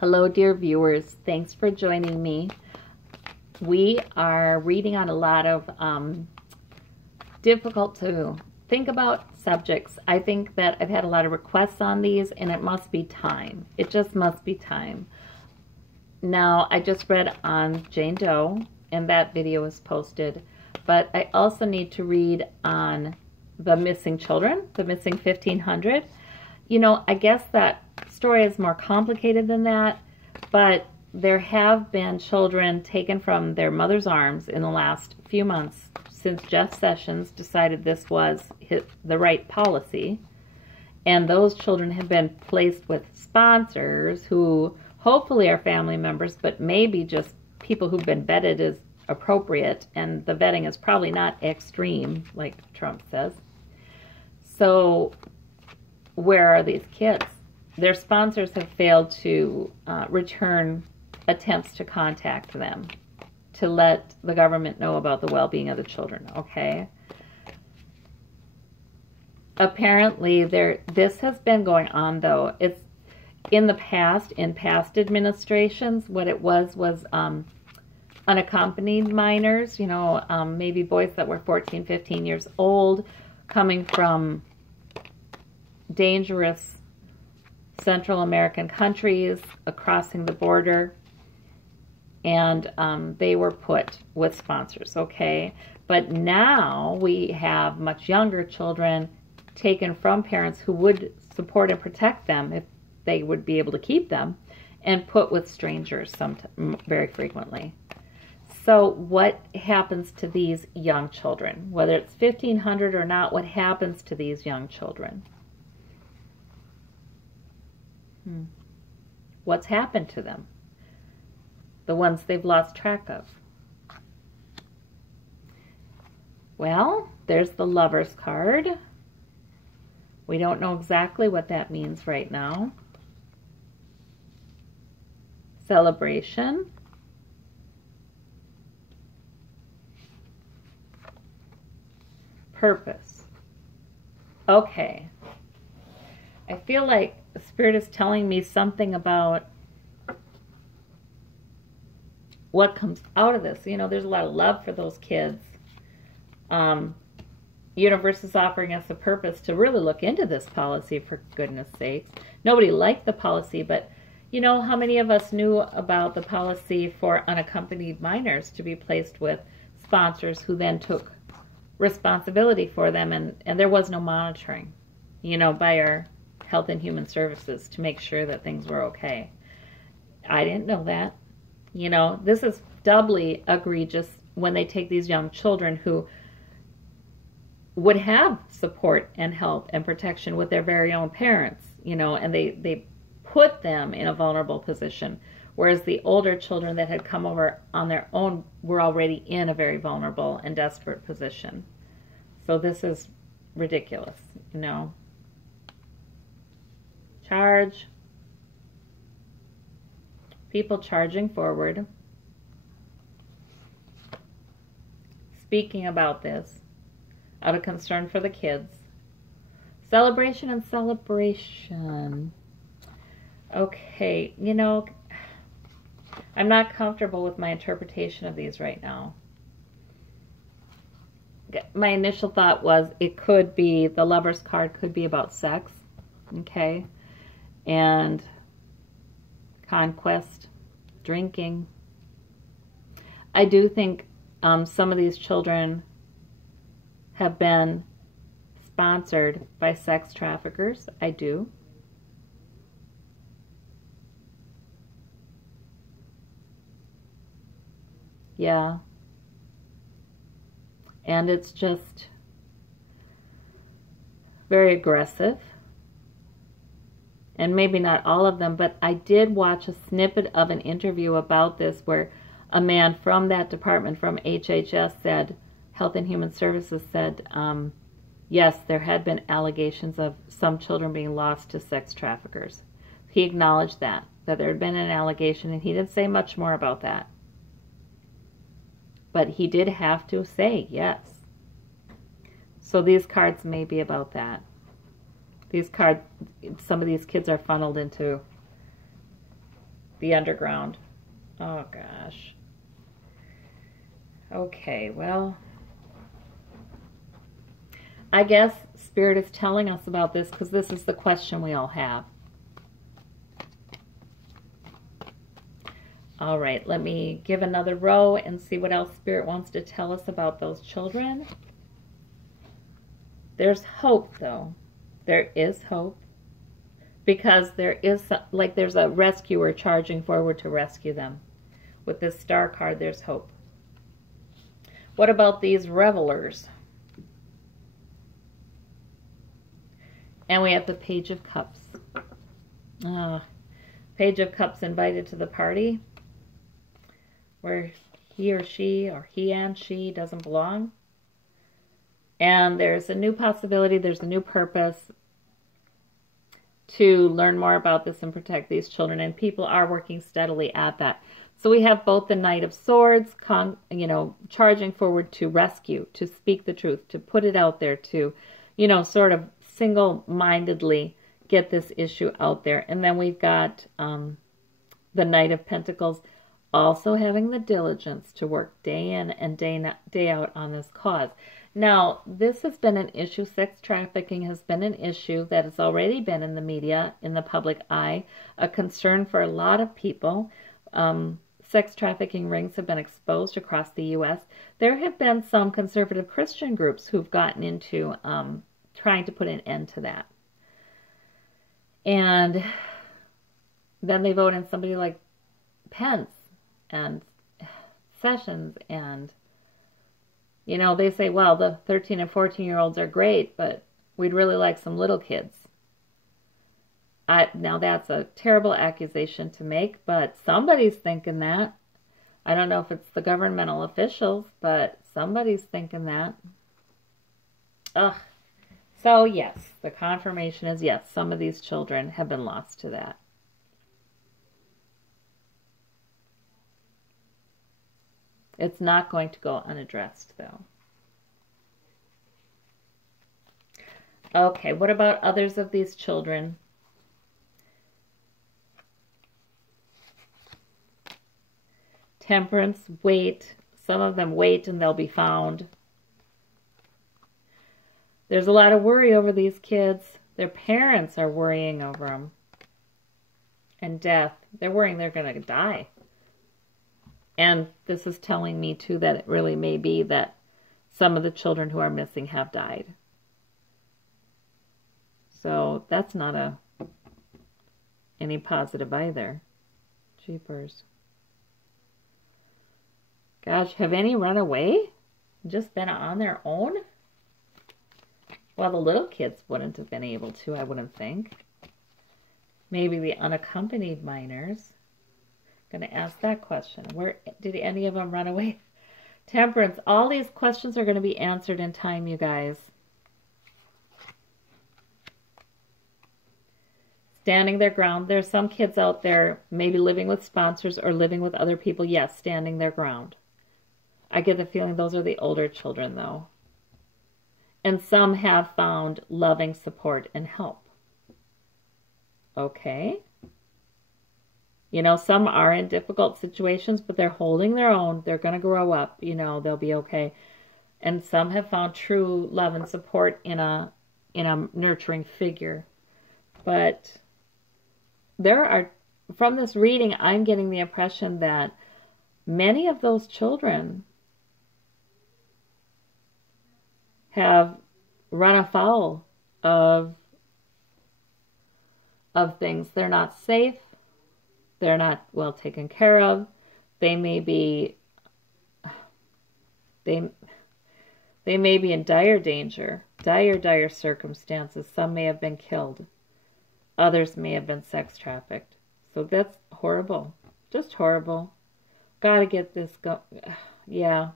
Hello, dear viewers. Thanks for joining me. We are reading on a lot of difficult to think about subjects. I think that I've had a lot of requests on these, and it must be time. It just must be time. Now, I just read on Jane Doe, and that video is posted, but I also need to read on the missing children, the missing 1,500. You know, I guess that story is more complicated than that, but there have been children taken from their mother's arms in the last few months since Jeff Sessions decided this was the right policy. And those children have been placed with sponsors who hopefully are family members, but maybe just people who've been vetted as appropriate, and the vetting is probably not extreme, like Trump says. So where are these kids? Their sponsors have failed to return attempts to contact them to let the government know about the well-being of the children, okay? Apparently, this has been going on, though. It's in the past, in past administrations, what it was unaccompanied minors, you know, maybe boys that were 14, 15 years old, coming from dangerous Central American countries, crossing the border, and they were put with sponsors, okay? But now we have much younger children taken from parents who would support and protect them if they would be able to keep them, and put with strangers very frequently. So what happens to these young children? Whether it's 1,500 or not, what happens to these young children? What's happened to them? The ones they've lost track of. Well, there's the Lover's card. We don't know exactly what that means right now. Celebration. Purpose. Okay. I feel like the Spirit is telling me something about what comes out of this. You know, there's a lot of love for those kids. Universe is offering us a purpose to really look into this policy, for goodness sakes. Nobody liked the policy, but you know how many of us knew about the policy for unaccompanied minors to be placed with sponsors who then took responsibility for them, and there was no monitoring, you know, by our Health and Human Services to make sure that things were okay. I didn't know that. You know, this is doubly egregious when they take these young children who would have support and help and protection with their very own parents, you know, and they put them in a vulnerable position, whereas the older children that had come over on their own were already in a very vulnerable and desperate position. So this is ridiculous, you know. Charge. People charging forward. Speaking about this out of concern for the kids. Celebration and celebration. Okay, you know, I'm not comfortable with my interpretation of these right now. My initial thought was it could be, the Lover's card could be about sex, okay? And conquest, drinking. I do think some of these children have been sponsored by sex traffickers. I do. Yeah. And it's just very aggressive. And maybe not all of them, but I did watch a snippet of an interview about this where a man from that department, from HHS, said, Health and Human Services said, yes, there had been allegations of some children being lost to sex traffickers. He acknowledged that there had been an allegation, and he didn't say much more about that. But he did have to say yes. So these cards may be about that. These cards, some of these kids are funneled into The underground. Oh, gosh. Okay, well, I guess Spirit is telling us about this because this is the question we all have. All right, let me give another row and see what else Spirit wants to tell us about those children. There's hope, though. There is hope. Because there is, like, there's a rescuer charging forward to rescue them. With this star card, there's hope. What about these revelers? And we have the Page of Cups. Page of Cups invited to the party where he or she, or he and she, doesn't belong. And there's a new possibility, there's a new purpose to learn more about this and protect these children, and people are working steadily at that. So we have both the Knight of Swords, charging forward to rescue, to speak the truth, to put it out there, to, sort of single-mindedly get this issue out there. And then we've got the Knight of Pentacles also having the diligence to work day in and day out on this cause. Now, this has been an issue. Sex trafficking has been an issue that has already been in the media, in the public eye, a concern for a lot of people. Sex trafficking rings have been exposed across the U.S. There have been some conservative Christian groups who've gotten into trying to put an end to that. And then they vote in somebody like Pence and Sessions, and they say, well, the 13 and 14-year-olds are great, but we'd really like some little kids. Now that's a terrible accusation to make, but somebody's thinking that. I don't know if it's the governmental officials, but somebody's thinking that. Ugh. So yes, the confirmation is yes, some of these children have been lost to that. It's not going to go unaddressed, though. Okay, what about others of these children? Temperance, wait. Some of them wait and they'll be found. There's a lot of worry over these kids. Their parents are worrying over them. And death. They're worrying they're going to die. And this is telling me, too, that it really may be that some of the children who are missing have died. So that's not any positive either. Jeepers. Gosh, have any run away? Just been on their own? Well, the little kids wouldn't have been able to, I wouldn't think. Maybe the unaccompanied minors. Going to ask that question. Where did any of them run away? Temperance. All these questions are going to be answered in time, you guys. Standing their ground. There's some kids out there maybe living with sponsors or living with other people. Yes, standing their ground. I get the feeling those are the older children, though. And some have found loving support and help. Okay. Some are in difficult situations, but they're holding their own. They're going to grow up. They'll be okay. And some have found true love and support in a nurturing figure. But from this reading, I'm getting the impression that many of those children have run afoul of things. They're not safe. They're not well taken care of. They may be in dire danger, dire circumstances. Some may have been killed. Others may have been sex trafficked. So that's horrible. Just horrible. Gotta get this go. Yeah.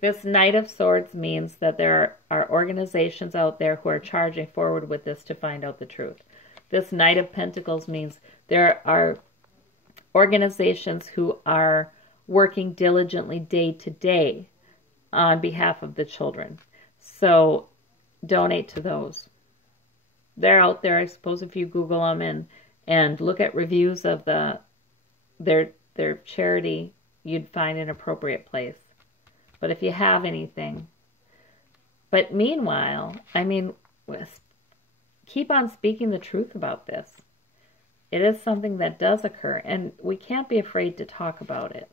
This Knight of Swords means that there are organizations out there who are charging forward with this to find out the truth. This Knight of Pentacles means there are organizations who are working diligently day to day on behalf of the children. So donate to those. They're out there. I suppose if you Google them and look at reviews of the their charity, you'd find an appropriate place. But if you have anything. But meanwhile, I mean, keep on speaking the truth about this. It is something that does occur, and we can't be afraid to talk about it.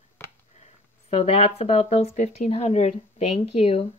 So that's about those 1,500. Thank you.